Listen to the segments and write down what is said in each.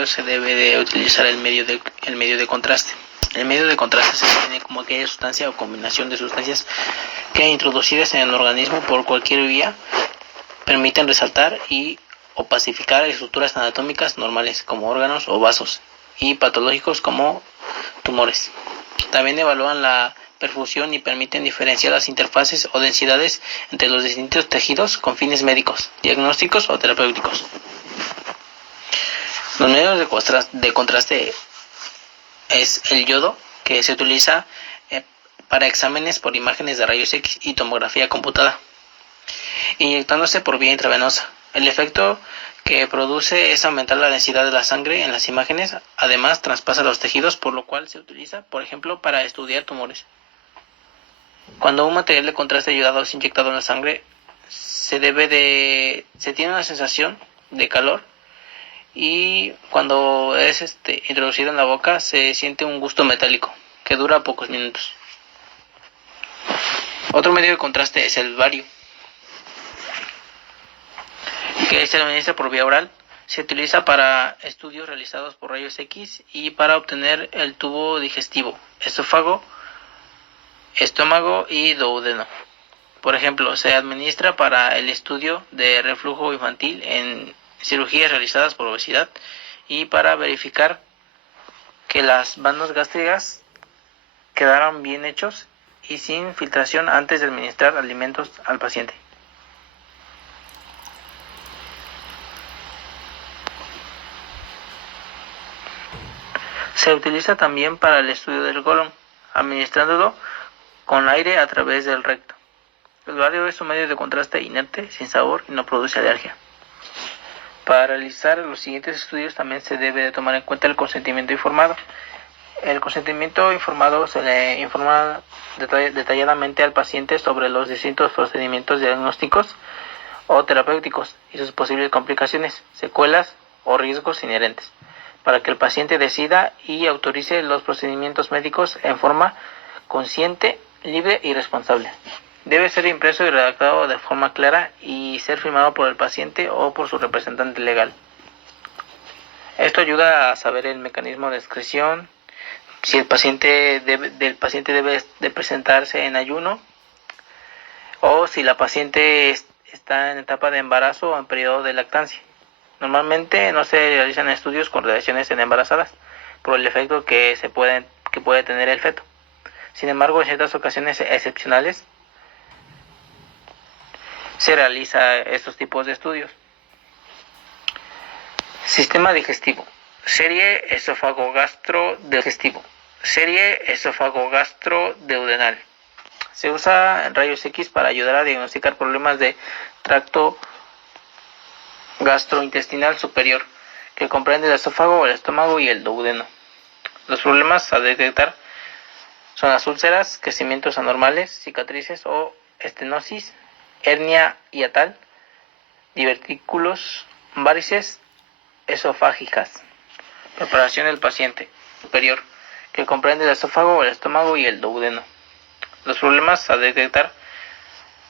anterior se debe de utilizar el medio de contraste. El medio de contraste se define como aquella sustancia o combinación de sustancias que introducidas en el organismo por cualquier vía permiten resaltar y o pacificar estructuras anatómicas normales como órganos o vasos y patológicos como tumores. También evalúan la perfusión y permiten diferenciar las interfaces o densidades entre los distintos tejidos con fines médicos, diagnósticos o terapéuticos. Los medios de contraste es el yodo, que se utiliza para exámenes por imágenes de rayos X y tomografía computada, inyectándose por vía intravenosa. El efecto que produce es aumentar la densidad de la sangre en las imágenes, además traspasa los tejidos, por lo cual se utiliza, por ejemplo, para estudiar tumores. Cuando un material de contraste ayudado es inyectado en la sangre, se tiene una sensación de calor, y cuando es introducido en la boca se siente un gusto metálico que dura pocos minutos. Otro medio de contraste es el bario, que se administra por vía oral. Se utiliza para estudios realizados por rayos X y para obtener el tubo digestivo, esófago, estómago y duodeno. Por ejemplo, se administra para el estudio de reflujo infantil en cirugías realizadas por obesidad y para verificar que las vanos gástricas quedaron bien hechos y sin filtración antes de administrar alimentos al paciente. Se utiliza también para el estudio del colon, administrándolo con aire a través del recto. El bario es un medio de contraste inerte, sin sabor y no produce alergia. Para realizar los siguientes estudios también se debe de tomar en cuenta el consentimiento informado. El consentimiento informado se le informa detalladamente al paciente sobre los distintos procedimientos diagnósticos o terapéuticos y sus posibles complicaciones, secuelas o riesgos inherentes, para que el paciente decida y autorice los procedimientos médicos en forma consciente, libre y responsable. Debe ser impreso y redactado de forma clara y ser firmado por el paciente o por su representante legal. Esto ayuda a saber el mecanismo de excreción, si el paciente debe de presentarse en ayuno o si la paciente está en etapa de embarazo o en periodo de lactancia. Normalmente no se realizan estudios con radiaciones en embarazadas por el efecto que puede tener el feto. Sin embargo, en ciertas ocasiones excepcionales se realiza estos tipos de estudios. Sistema digestivo. Serie esófago-gastro-digestivo. Serie esófago-gastro-duodenal. Se usa rayos X para ayudar a diagnosticar problemas de tracto gastrointestinal superior, que comprende el esófago, el estómago y el duodeno. Los problemas a detectar son las úlceras, crecimientos anormales, cicatrices o estenosis, hernia hiatal, divertículos, varices esofágicas. Preparación del paciente superior, que comprende el esófago, el estómago y el duodeno. Los problemas a detectar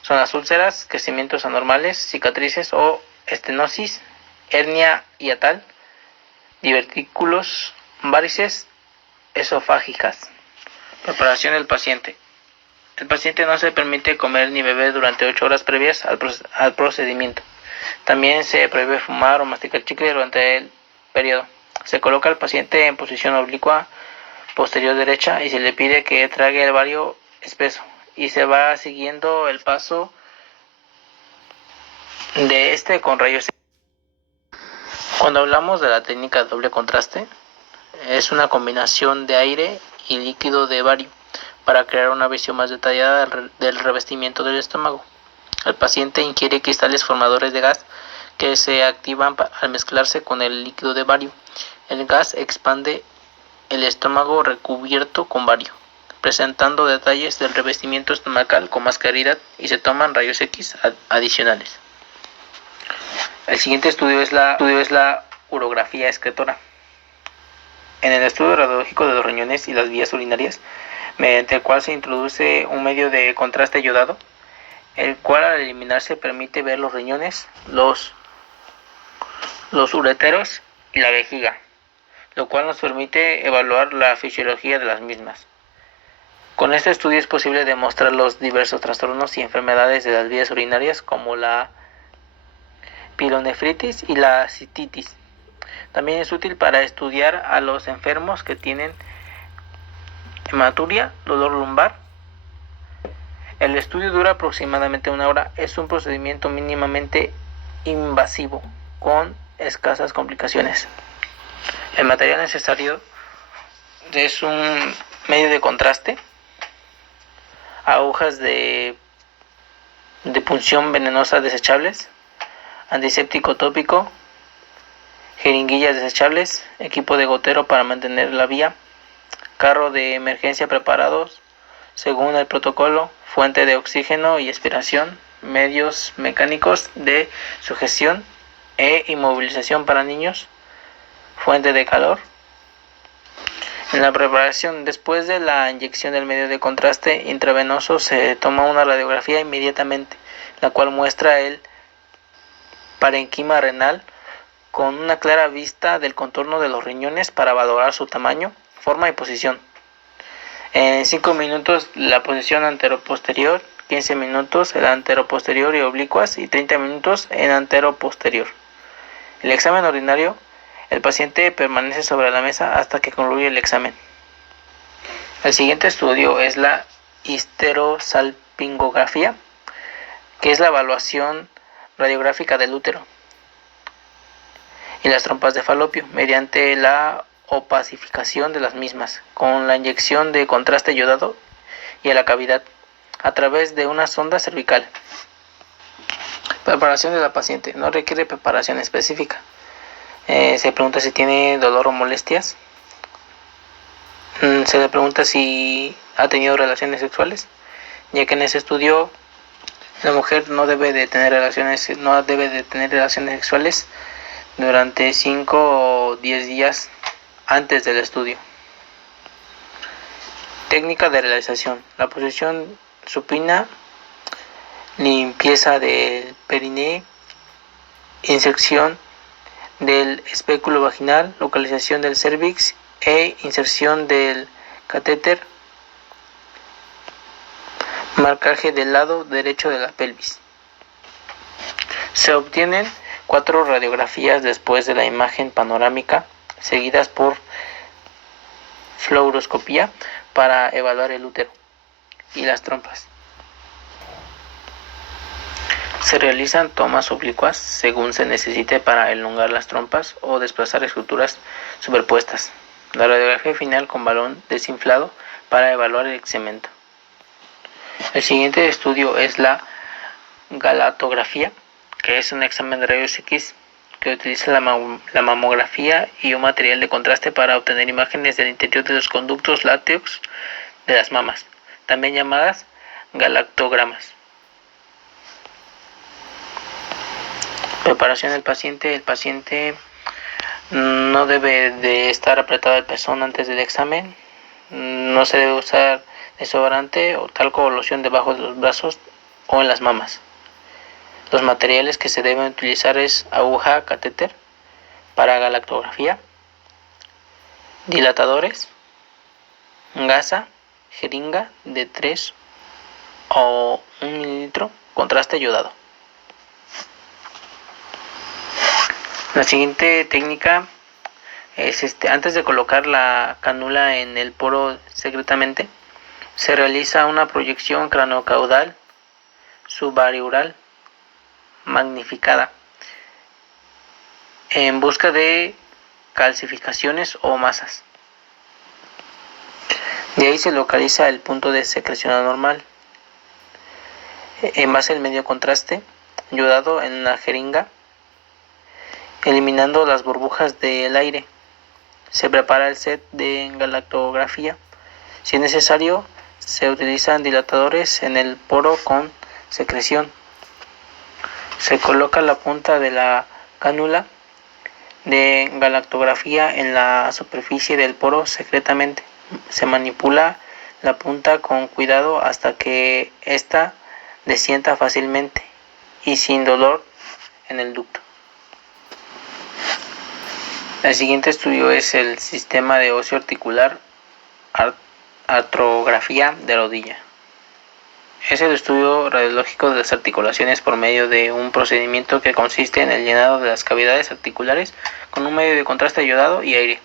son las úlceras, crecimientos anormales, cicatrices o estenosis, hernia hiatal, divertículos, varices esofágicas. Preparación del paciente. El paciente no se permite comer ni beber durante 8 horas previas al procedimiento. También se prohíbe fumar o masticar chicle durante el periodo. Se coloca al paciente en posición oblicua posterior derecha y se le pide que trague el bario espeso y se va siguiendo el paso de con rayos X. Cuando hablamos de la técnica de doble contraste, es una combinación de aire y líquido de bario para crear una visión más detallada del revestimiento del estómago. El paciente ingiere cristales formadores de gas que se activan al mezclarse con el líquido de bario. El gas expande el estómago recubierto con bario, presentando detalles del revestimiento estomacal con más claridad, y se toman rayos X adicionales. El siguiente estudio es la urografía excretora. En el estudio radiológico de los riñones y las vías urinarias, mediante el cual se introduce un medio de contraste ayudado, el cual al eliminarse permite ver los riñones, los ureteros y la vejiga. lo cual nos permite evaluar la fisiología de las mismas. Con este estudio es posible demostrar los diversos trastornos y enfermedades de las vías urinarias como la pielonefritis y la cistitis. También es útil para estudiar a los enfermos que tienen hematuria, dolor lumbar. El estudio dura aproximadamente 1 hora. Es un procedimiento mínimamente invasivo con escasas complicaciones. El material necesario es un medio de contraste, agujas de punción venenosa desechables, antiséptico tópico, jeringuillas desechables, equipo de gotero para mantener la vía, carro de emergencia preparados según el protocolo, fuente de oxígeno y expiración, medios mecánicos de sujeción e inmovilización para niños, fuente de calor. En la preparación, después de la inyección del medio de contraste intravenoso, se toma una radiografía inmediatamente, la cual muestra el parenquima renal con una clara vista del contorno de los riñones para valorar su tamaño, forma y posición. En 5 minutos la posición anteroposterior, 15 minutos el anteroposterior y oblicuas y 30 minutos en anteroposterior. El examen ordinario, el paciente permanece sobre la mesa hasta que concluye el examen. El siguiente estudio es la histerosalpingografía, que es la evaluación radiográfica del útero y las trompas de falopio mediante la opacificación de las mismas con la inyección de contraste yodado y a la cavidad a través de una sonda cervical. Preparación de la paciente. No requiere preparación específica. Se pregunta si tiene dolor o molestias. Se le pregunta si ha tenido relaciones sexuales, ya que en ese estudio la mujer no debe de tener relaciones sexuales durante 5 o 10 días antes del estudio. Técnica de realización. La posición supina, limpieza del perineo, inserción del espéculo vaginal, localización del cervix e inserción del catéter, marcaje del lado derecho de la pelvis. Se obtienen 4 radiografías después de la imagen panorámica, seguidas por fluoroscopía para evaluar el útero y las trompas. Se realizan tomas oblicuas según se necesite para elongar las trompas o desplazar estructuras superpuestas. La radiografía final con balón desinflado para evaluar el cemento. El siguiente estudio es la galatografía, que es un examen de rayos X que utiliza la mamografía y un material de contraste para obtener imágenes del interior de los conductos lácteos de las mamas, también llamadas galactogramas. Preparación del paciente. El paciente no debe de estar apretado el pezón antes del examen. No se debe usar desodorante o talco o loción debajo de los brazos o en las mamas. Los materiales que se deben utilizar es aguja catéter para galactografía, dilatadores, gasa, jeringa de 3 o 1 mililitro, contraste yodado. La siguiente técnica es antes de colocar la cánula en el poro secretamente, se realiza una proyección craneocaudal subareural magnificada en busca de calcificaciones o masas. De ahí se localiza el punto de secreción anormal. En base al medio contraste yodado en la jeringa, eliminando las burbujas del aire, se prepara el set de galactografía. Si es necesario, se utilizan dilatadores en el poro con secreción. Se coloca la punta de la cánula de galactografía en la superficie del poro secretamente. Se manipula la punta con cuidado hasta que ésta descienda fácilmente y sin dolor en el ducto. El siguiente estudio es el sistema de ocio articular, artrografía de rodilla. Es el estudio radiológico de las articulaciones por medio de un procedimiento que consiste en el llenado de las cavidades articulares con un medio de contraste ayudado y aire,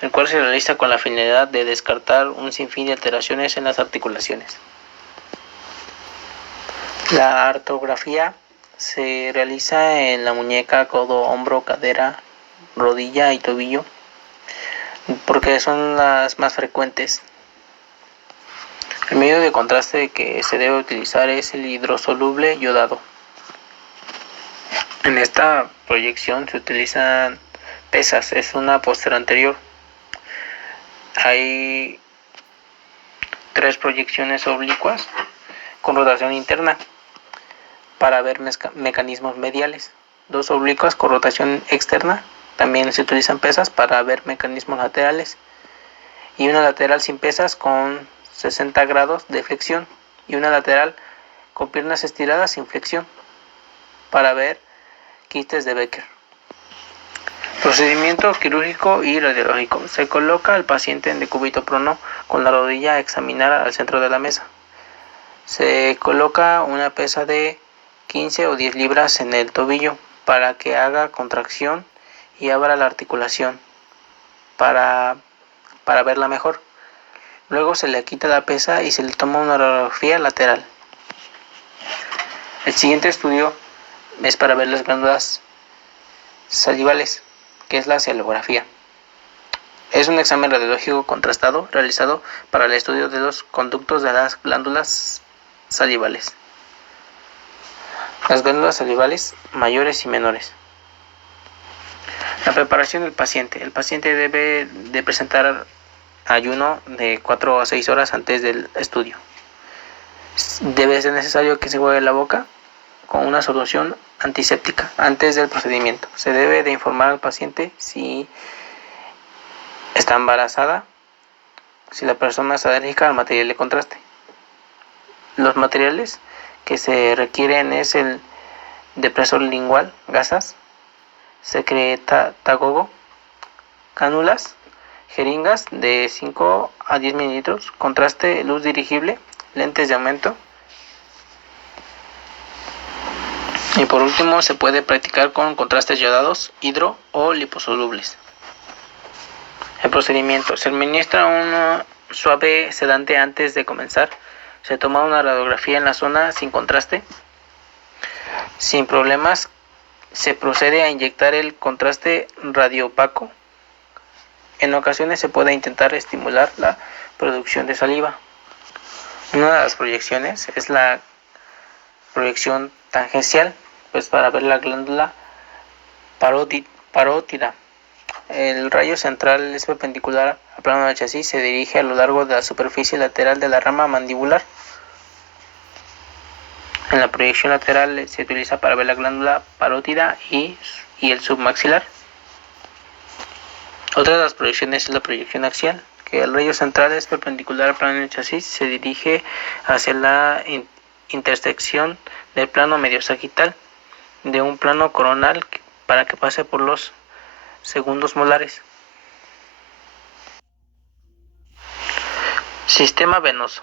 el cual se realiza con la finalidad de descartar un sinfín de alteraciones en las articulaciones. La artrografía se realiza en la muñeca, codo, hombro, cadera, rodilla y tobillo, porque son las más frecuentes. El medio de contraste que se debe utilizar es el hidrosoluble yodado. En esta proyección se utilizan pesas, es una póster anterior. Hay 3 proyecciones oblicuas con rotación interna para ver mecanismos mediales. 2 oblicuas con rotación externa, también se utilizan pesas para ver mecanismos laterales. Y una lateral sin pesas con 60 grados de flexión y una lateral con piernas estiradas sin flexión para ver quistes de Becker. Procedimiento quirúrgico y radiológico. Se coloca al paciente en decúbito prono con la rodilla a examinar al centro de la mesa. Se coloca una pesa de 15 o 10 libras en el tobillo para que haga contracción y abra la articulación para verla mejor. Luego se le quita la pesa y se le toma una radiografía lateral. El siguiente estudio es para ver las glándulas salivales, que es la salivografía. Es un examen radiológico contrastado realizado para el estudio de los conductos de las glándulas salivales. Las glándulas salivales mayores y menores. La preparación del paciente. El paciente debe de presentar ayuno de 4 a 6 horas antes del estudio. Debe ser necesario que se juegue la boca con una solución antiséptica antes del procedimiento. Se debe de informar al paciente si está embarazada, si la persona es alérgica al material de contraste. Los materiales que se requieren es el depresor lingual, gasas, secretagogo, cánulas, jeringas de 5 a 10 mililitros, contraste, luz dirigible, lentes de aumento. Y por último se puede practicar con contrastes yodados, hidro o liposolubles. El procedimiento. Se administra un suave sedante antes de comenzar. Se toma una radiografía en la zona sin contraste. Sin problemas, se procede a inyectar el contraste radioopaco. En ocasiones se puede intentar estimular la producción de saliva. Una de las proyecciones es la proyección tangencial, pues para ver la glándula parótida. El rayo central es perpendicular al plano del chasis, se dirige a lo largo de la superficie lateral de la rama mandibular. En la proyección lateral se utiliza para ver la glándula parótida y el submaxilar. Otra de las proyecciones es la proyección axial, que el rayo central es perpendicular al plano del chasis, se dirige hacia la intersección del plano medio sagital de un plano coronal para que pase por los segundos molares. Sistema venoso.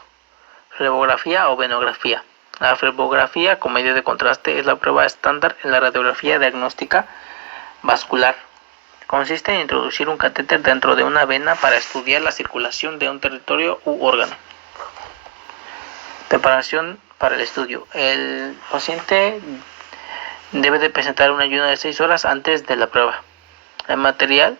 Flebografía o venografía. La flebografía con medio de contraste es la prueba estándar en la radiografía diagnóstica vascular. Consiste en introducir un catéter dentro de una vena para estudiar la circulación de un territorio u órgano. Preparación para el estudio. El paciente debe de presentar un ayuno de 6 horas antes de la prueba. El material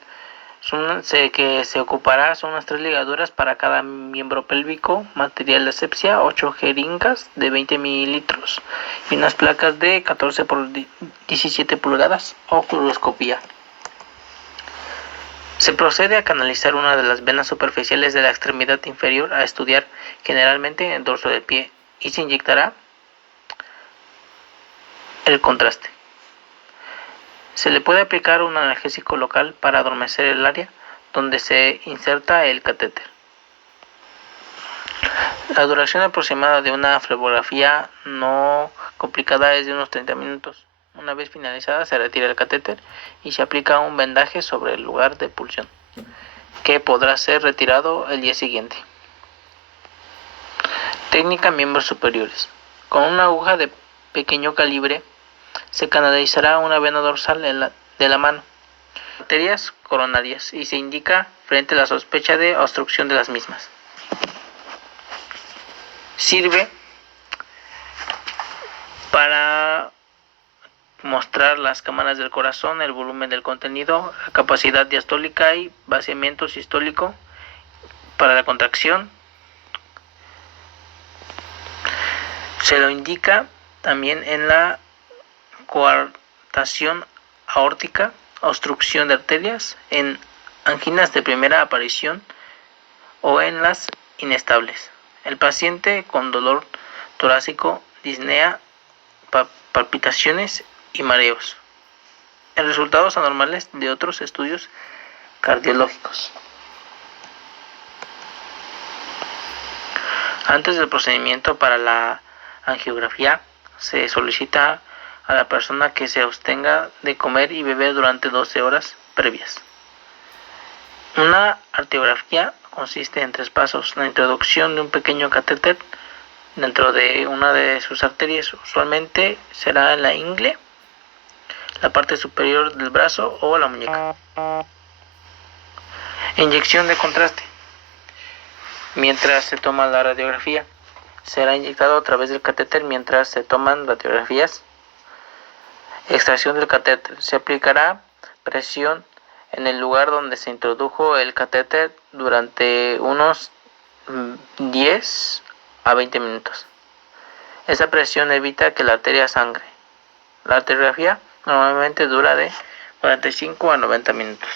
que se ocupará son unas 3 ligaduras para cada miembro pélvico, material de asepsia, 8 jeringas de 20 mililitros y unas placas de 14 por 17 pulgadas o fluoroscopía. Se procede a canalizar una de las venas superficiales de la extremidad inferior a estudiar generalmente en el dorso del pie y se inyectará el contraste. Se le puede aplicar un analgésico local para adormecer el área donde se inserta el catéter. La duración aproximada de una flebografía no complicada es de unos 30 minutos. Una vez finalizada, se retira el catéter y se aplica un vendaje sobre el lugar de punción, que podrá ser retirado el día siguiente. Técnica miembros superiores. Con una aguja de pequeño calibre se canalizará una vena dorsal de la mano, arterias coronarias, y se indica frente a la sospecha de obstrucción de las mismas. Sirve para mostrar las cámaras del corazón, el volumen del contenido, la capacidad diastólica y vaciamiento sistólico para la contracción. Se lo indica también en la coartación aórtica, obstrucción de arterias, en anginas de primera aparición o en las inestables. El paciente con dolor torácico, disnea, palpitaciones y mareos. En resultados anormales de otros estudios cardiológicos. Antes del procedimiento para la angiografía, se solicita a la persona que se abstenga de comer y beber durante 12 horas previas. Una arteriografía consiste en 3 pasos: la introducción de un pequeño catéter dentro de una de sus arterias, usualmente será en la ingle, la parte superior del brazo o la muñeca. Inyección de contraste. Mientras se toma la radiografía, será inyectado a través del catéter mientras se toman radiografías. Extracción del catéter. Se aplicará presión en el lugar donde se introdujo el catéter durante unos 10 a 20 minutos. Esa presión evita que la arteria sangre. La arteriografía normalmente dura de 45 a 90 minutos.